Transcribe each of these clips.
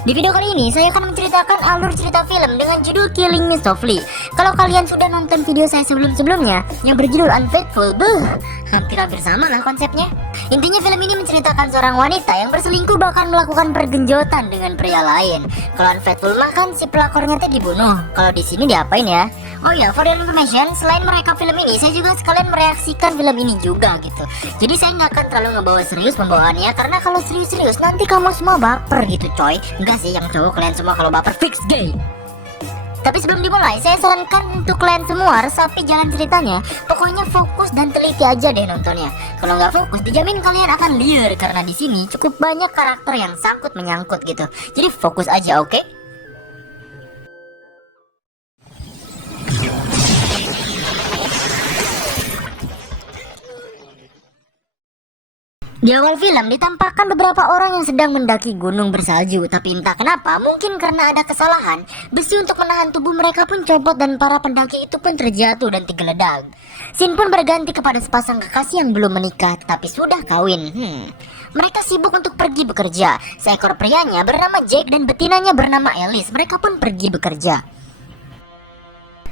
Di video kali ini saya akan menceritakan alur cerita film dengan judul Killing Me Softly. Kalau kalian sudah nonton video saya sebelum-sebelumnya yang berjudul Unfaithful, hampir-hampir sama lah konsepnya. Intinya film ini menceritakan seorang wanita yang berselingkuh bahkan melakukan pergenjotan dengan pria lain. Kalau Unfaithful mah kan si pelakornya teh dibunuh. Kalau di sini diapain ya? Oh ya, for your information, selain merekam film ini, saya juga sekalian mereaksikan film ini juga gitu. Jadi saya nggak akan terlalu ngebawa serius pembawaannya, karena kalau serius-serius nanti kamu semua baper gitu coy. Enggak sih, yang cowok kalian semua kalau baper fix gay. Tapi sebelum dimulai, saya sarankan untuk kalian semua resapi jalan ceritanya. Pokoknya fokus dan teliti aja deh nontonnya. Kalau nggak fokus, dijamin kalian akan liar karena di sini cukup banyak karakter yang sangkut menyangkut gitu. Jadi fokus aja, oke? Di awal film ditampakkan beberapa orang yang sedang mendaki gunung bersalju, tapi entah kenapa, mungkin karena ada kesalahan, besi untuk menahan tubuh mereka pun copot dan para pendaki itu pun terjatuh dan digeledag. Scene pun berganti kepada sepasang kekasih yang belum menikah tapi sudah kawin. Mereka sibuk untuk pergi bekerja. Seekor prianya bernama Jake dan betinanya bernama Alice. Mereka pun pergi bekerja.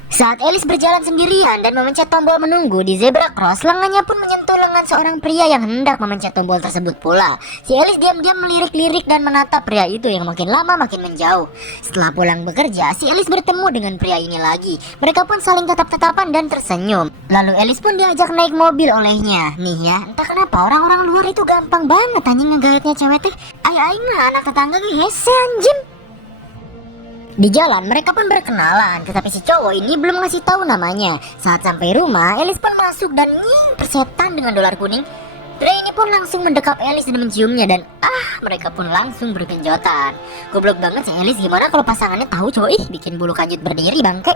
Saat Alice berjalan sendirian dan memencet tombol menunggu di zebra cross, lengannya pun menyentuh lengan seorang pria yang hendak memencet tombol tersebut pula. Si Alice diam-diam melirik-lirik dan menatap pria itu yang makin lama makin menjauh. Setelah pulang bekerja, si Alice bertemu dengan pria ini lagi. Mereka pun saling tatap-tatapan dan tersenyum. Lalu Alice pun diajak naik mobil olehnya. Nih ya, entah kenapa orang-orang luar itu gampang banget anjing ngegaetnya cewek teh. Aing mah anak tetangga ge hese anjing. Di jalan mereka pun berkenalan, tetapi si cowok ini belum ngasih tahu namanya. Saat sampai rumah, Alice pun masuk dan persetan dengan dolar kuning. Pria ini pun langsung mendekap Alice dan menciumnya dan mereka pun langsung bergenjotan. Goblok banget si Alice, gimana kalau pasangannya tahu cowok bikin bulu kanjut berdiri bangke.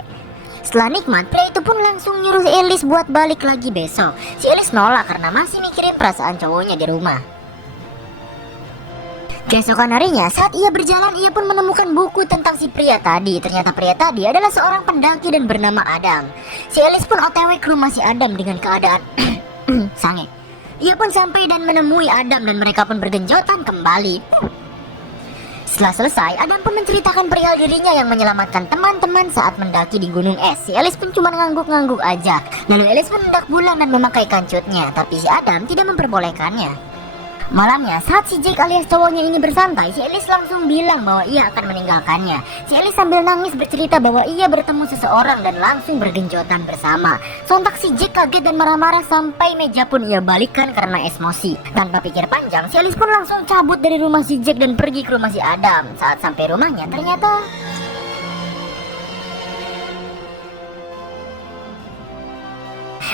Setelah nikmat, pria itu pun langsung nyuruh si Alice buat balik lagi besok. Si Alice nolak karena masih mikirin perasaan cowoknya di rumah. Keesokan harinya, saat ia berjalan, ia pun menemukan buku tentang si pria tadi. Ternyata pria tadi adalah seorang pendaki dan bernama Adam. Si Alice pun OTW ke rumah si Adam dengan keadaan sange. Ia pun sampai dan menemui Adam dan mereka pun bergenjotan kembali. Setelah selesai, Adam pun menceritakan perihal dirinya yang menyelamatkan teman-teman saat mendaki di gunung es. Si Alice pun cuma ngangguk-ngangguk aja. Lalu Alice pun hendak pulang dan memakai kancutnya, tapi si Adam tidak memperbolehkannya. Malamnya, saat si Jake alias cowoknya ini bersantai, si Alice langsung bilang bahwa ia akan meninggalkannya. Si Alice sambil nangis bercerita bahwa ia bertemu seseorang dan langsung bergenjotan bersama. Sontak si Jake kaget dan marah-marah sampai meja pun ia balikan karena emosi. Tanpa pikir panjang, si Alice pun langsung cabut dari rumah si Jake dan pergi ke rumah si Adam. Saat sampai rumahnya, ternyata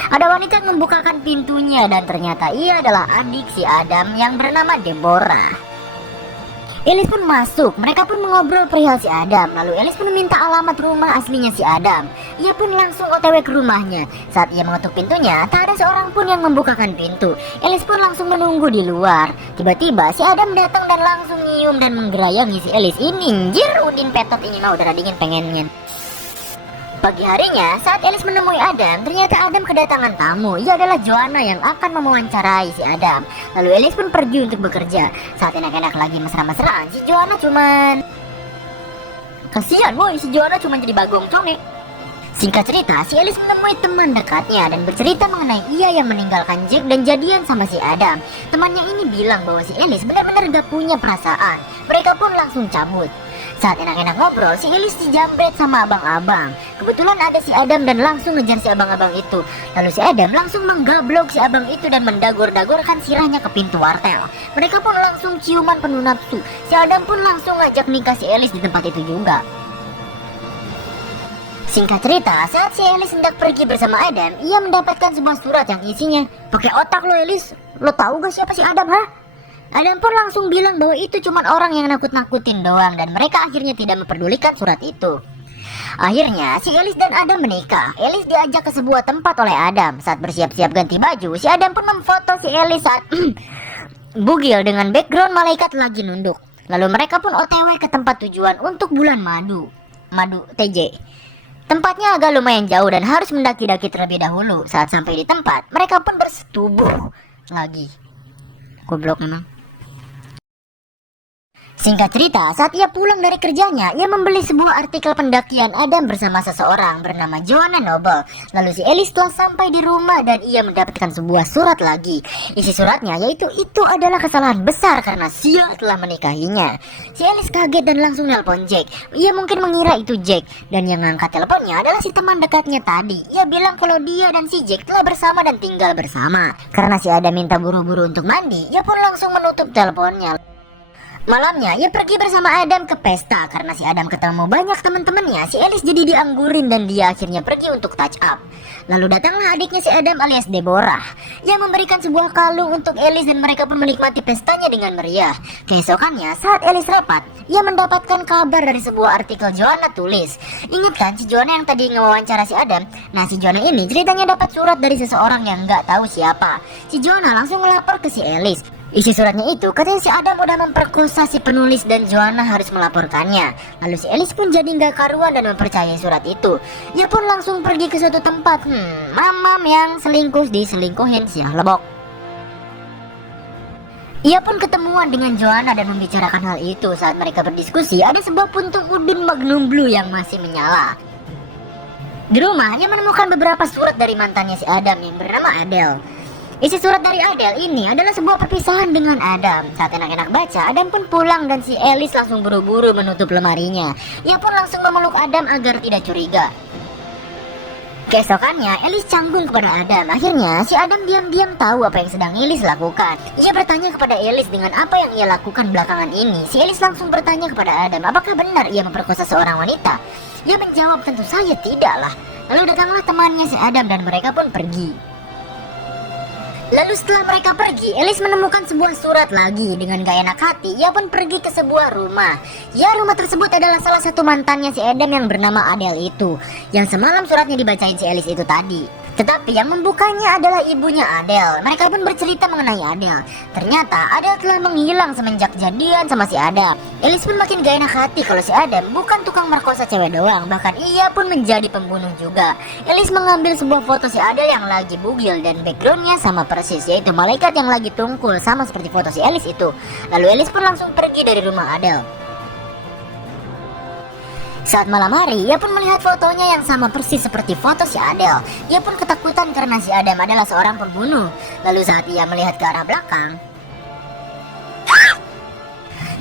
ada wanita yang membukakan pintunya dan ternyata ia adalah adik si Adam yang bernama Deborah. Alice pun masuk, mereka pun mengobrol perihal si Adam. Lalu Alice pun meminta alamat rumah aslinya si Adam. Ia pun langsung OTW ke rumahnya. Saat ia mengetuk pintunya, tak ada seorang pun yang membukakan pintu. Alice pun langsung menunggu di luar. Tiba-tiba si Adam datang dan langsung nyium dan menggerayangi si Alice. Ini anjir, Udin petot ini mah udara dingin pengennya. Pagi harinya, saat Alice menemui Adam, ternyata Adam kedatangan tamu. Ia adalah Joanna yang akan mewawancarai si Adam. Lalu Alice pun pergi untuk bekerja. Saat enak-enak lagi mesra-mesraan, si Joanna cuman kasihan boy, si Joanna cuman jadi bagong conge. Singkat cerita, si Alice menemui teman dekatnya dan bercerita mengenai ia yang meninggalkan Jake dan jadian sama si Adam. Temannya ini bilang bahwa si Alice benar-benar gak punya perasaan. Mereka pun langsung cabut. Saat enak-enak ngobrol, si Alice dijambret sama abang-abang. Kebetulan ada si Adam dan langsung ngejar si abang-abang itu. Lalu si Adam langsung menggablok si abang itu dan mendagor-dagorkan sirahnya ke pintu wartel. Mereka pun langsung ciuman penuh nafsu. Si Adam pun langsung ngajak nikah si Alice di tempat itu juga. Singkat cerita, saat si Alice hendak pergi bersama Adam, ia mendapatkan sebuah surat yang isinya, "Pakai otak lo Alice, lo tahu gak siapa si Adam ha?" Adam pun langsung bilang bahwa itu cuma orang yang nakut-nakutin doang dan mereka akhirnya tidak memperdulikan surat itu. Akhirnya si Alice dan Adam menikah. Alice diajak ke sebuah tempat oleh Adam. Saat bersiap-siap ganti baju, si Adam pun memfoto si Alice saat bugil dengan background malaikat lagi nunduk. Lalu mereka pun OTW ke tempat tujuan untuk bulan madu TJ. Tempatnya agak lumayan jauh dan harus mendaki-daki terlebih dahulu. Saat sampai di tempat, mereka pun bersetubuh lagi. Goblok memang. Singkat cerita, saat ia pulang dari kerjanya, ia membeli sebuah artikel pendakian Adam bersama seseorang bernama Joanna Noble. Lalu si Ellis telah sampai di rumah dan ia mendapatkan sebuah surat lagi. Isi suratnya yaitu itu adalah kesalahan besar karena Sia telah menikahinya. Si Ellis kaget dan langsung nelpon Jack. Ia mungkin mengira itu Jack, dan yang ngangkat teleponnya adalah si teman dekatnya tadi. Ia bilang kalau dia dan si Jack telah bersama dan tinggal bersama. Karena si Adam minta buru-buru untuk mandi, ia pun langsung menutup teleponnya. Malamnya, ia pergi bersama Adam ke pesta. Karena si Adam ketemu banyak teman-temannya, si Ellis jadi dianggurin dan dia akhirnya pergi untuk touch up. Lalu datanglah adiknya si Adam alias Deborah. Ia memberikan sebuah kalung untuk Ellis dan mereka pun menikmati pestanya dengan meriah. Keesokannya, saat Ellis rapat, ia mendapatkan kabar dari sebuah artikel Joanna tulis. Ingat kan si Joanna yang tadi ngewawancara si Adam? Nah, si Joanna ini ceritanya dapat surat dari seseorang yang nggak tahu siapa. Si Joanna langsung melapor ke si Ellis. Isi suratnya itu katanya si Adam udah memperkosa si penulis dan Joanna harus melaporkannya. Lalu si Ellis pun jadi nggak karuan dan mempercayai surat itu. Ia pun langsung pergi ke suatu tempat. Mamam yang selingkuh diselingkuhin si lebok. Ia pun ketemuan dengan Joanna dan membicarakan hal itu. Saat mereka berdiskusi, ada sebuah puntung udin Magnum Blue yang masih menyala. Di rumah, ia menemukan beberapa surat dari mantannya si Adam yang bernama Adele. Isi surat dari Adele ini adalah sebuah perpisahan dengan Adam. Saat enak-enak baca, Adam pun pulang dan si Ellis langsung buru-buru menutup lemarinya. Ia pun langsung memeluk Adam agar tidak curiga. Keesokannya, Ellis canggung kepada Adam. Akhirnya, si Adam diam-diam tahu apa yang sedang Ellis lakukan. Ia bertanya kepada Ellis dengan apa yang ia lakukan belakangan ini. Si Ellis langsung bertanya kepada Adam, apakah benar ia memperkosa seorang wanita? Ia menjawab, tentu saja tidaklah. Lalu datanglah temannya si Adam dan mereka pun pergi. Lalu setelah mereka pergi, Ellis menemukan sebuah surat lagi. Dengan gak enak hati, ia pun pergi ke sebuah rumah. Ya, rumah tersebut adalah salah satu mantannya si Adam yang bernama Adele itu, yang semalam suratnya dibacain si Ellis itu tadi. Tetapi yang membukanya adalah ibunya Adele. Mereka pun bercerita mengenai Adele. Ternyata Adele telah menghilang semenjak jadian sama si Adam. Ellis pun makin gak enak hati kalau si Adam bukan tukang merkosa cewek doang, bahkan ia pun menjadi pembunuh juga. Ellis mengambil sebuah foto si Adele yang lagi bugil dan backgroundnya sama persis, yaitu malaikat yang lagi tungkul sama seperti foto si Ellis itu. Lalu Ellis pun langsung pergi dari rumah Adele. Saat malam hari, ia pun melihat fotonya yang sama persis seperti foto si Adele. Ia pun ketakutan karena si Adam adalah seorang pembunuh. Lalu saat ia melihat ke arah belakang,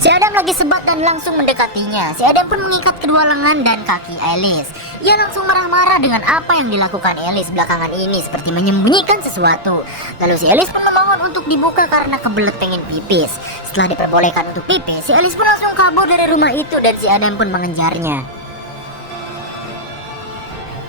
si Adam lagi sebat dan langsung mendekatinya. Si Adam pun mengikat kedua lengan dan kaki Ellis. Ia langsung marah-marah dengan apa yang dilakukan Ellis belakangan ini, seperti menyembunyikan sesuatu. Lalu si Ellis pun memohon untuk dibuka karena kebelet pengen pipis. Setelah diperbolehkan untuk pipis, si Ellis pun langsung kabur dari rumah itu dan si Adam pun mengejarnya.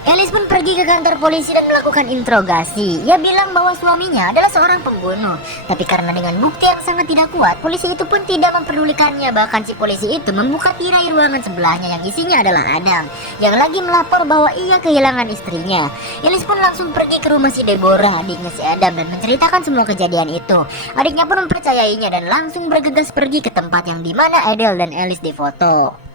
Ellis pun pergi ke kantor polisi dan melakukan interogasi. Ia bilang bahwa suaminya adalah seorang pembunuh. Tapi karena dengan bukti yang sangat tidak kuat, polisi itu pun tidak memperdulikannya. Bahkan si polisi itu membuka tirai ruangan sebelahnya yang isinya adalah Adam, yang lagi melapor bahwa ia kehilangan istrinya. Ellis pun langsung pergi ke rumah si Deborah, adiknya si Adam, dan menceritakan semua kejadian itu. Adiknya pun mempercayainya dan langsung bergegas pergi ke tempat yang dimana Adele dan Ellis difoto.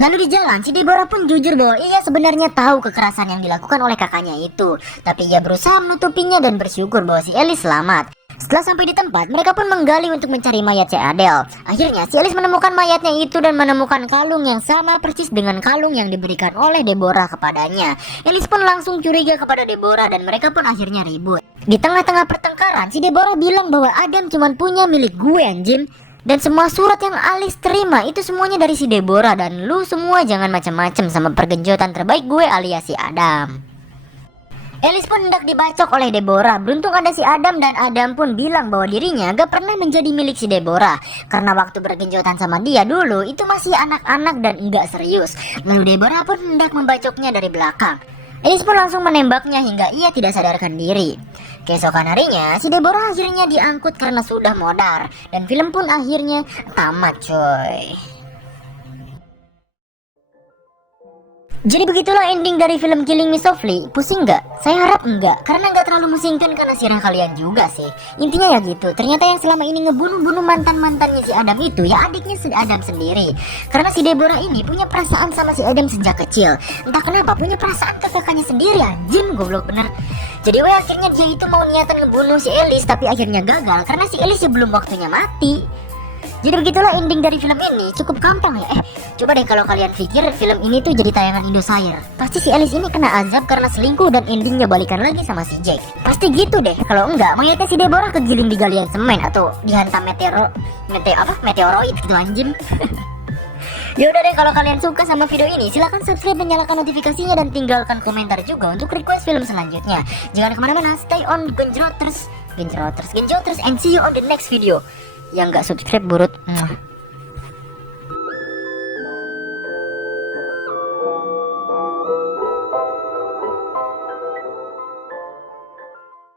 Lalu di jalan, si Deborah pun jujur bahwa ia sebenarnya tahu kekerasan yang dilakukan oleh kakaknya itu. Tapi ia berusaha menutupinya dan bersyukur bahwa si Ellis selamat. Setelah sampai di tempat, mereka pun menggali untuk mencari mayat si Adele. Akhirnya, si Ellis menemukan mayatnya itu dan menemukan kalung yang sama persis dengan kalung yang diberikan oleh Deborah kepadanya. Ellis pun langsung curiga kepada Deborah dan mereka pun akhirnya ribut. Di tengah-tengah pertengkaran, si Deborah bilang bahwa Adam cuma punya milik gue anjing. Dan semua surat yang Alice terima itu semuanya dari si Deborah. Dan lu semua jangan macam-macam sama pergenjotan terbaik gue alias si Adam. Ellis pun hendak dibacok oleh Deborah. Beruntung ada si Adam dan Adam pun bilang bahwa dirinya gak pernah menjadi milik si Deborah. Karena waktu bergenjotan sama dia dulu itu masih anak-anak dan enggak serius. Lalu Deborah pun hendak membacoknya dari belakang. Ellis pun langsung menembaknya hingga ia tidak sadarkan diri. Keesokan harinya, si Deborah akhirnya diangkut karena sudah modar. Dan film pun akhirnya tamat coy. Jadi begitulah ending dari film Killing Me Softly. Pusing gak? Saya harap enggak, karena gak terlalu musingkan karena sirah kalian juga sih. Intinya ya gitu, ternyata yang selama ini ngebunuh-bunuh mantan-mantannya si Adam itu ya adiknya si Adam sendiri. Karena si Deborah ini punya perasaan sama si Adam sejak kecil. Entah kenapa punya perasaan ke kakaknya sendiri, anjing goblok bener. Jadi akhirnya dia itu mau niatan ngebunuh si Ellis, tapi akhirnya gagal karena si Ellis belum waktunya mati. Jadi begitulah ending dari film ini, cukup gampang ya. Coba deh kalau kalian pikir film ini tuh jadi tayangan Indosiar, pasti si Alice ini kena azab karena selingkuh dan endingnya balikan lagi sama si Jack. Pasti gitu deh. Kalau enggak, mayatnya si Deborah kegiling di galian semen atau dihantam meteoroid gitu anjing. Ya udah deh, kalau kalian suka sama video ini silahkan subscribe dan nyalakan notifikasinya dan tinggalkan komentar juga untuk request film selanjutnya. Jangan kemana-mana, stay on Genjroters, and see you on the next video. Yang nggak subscribe burut.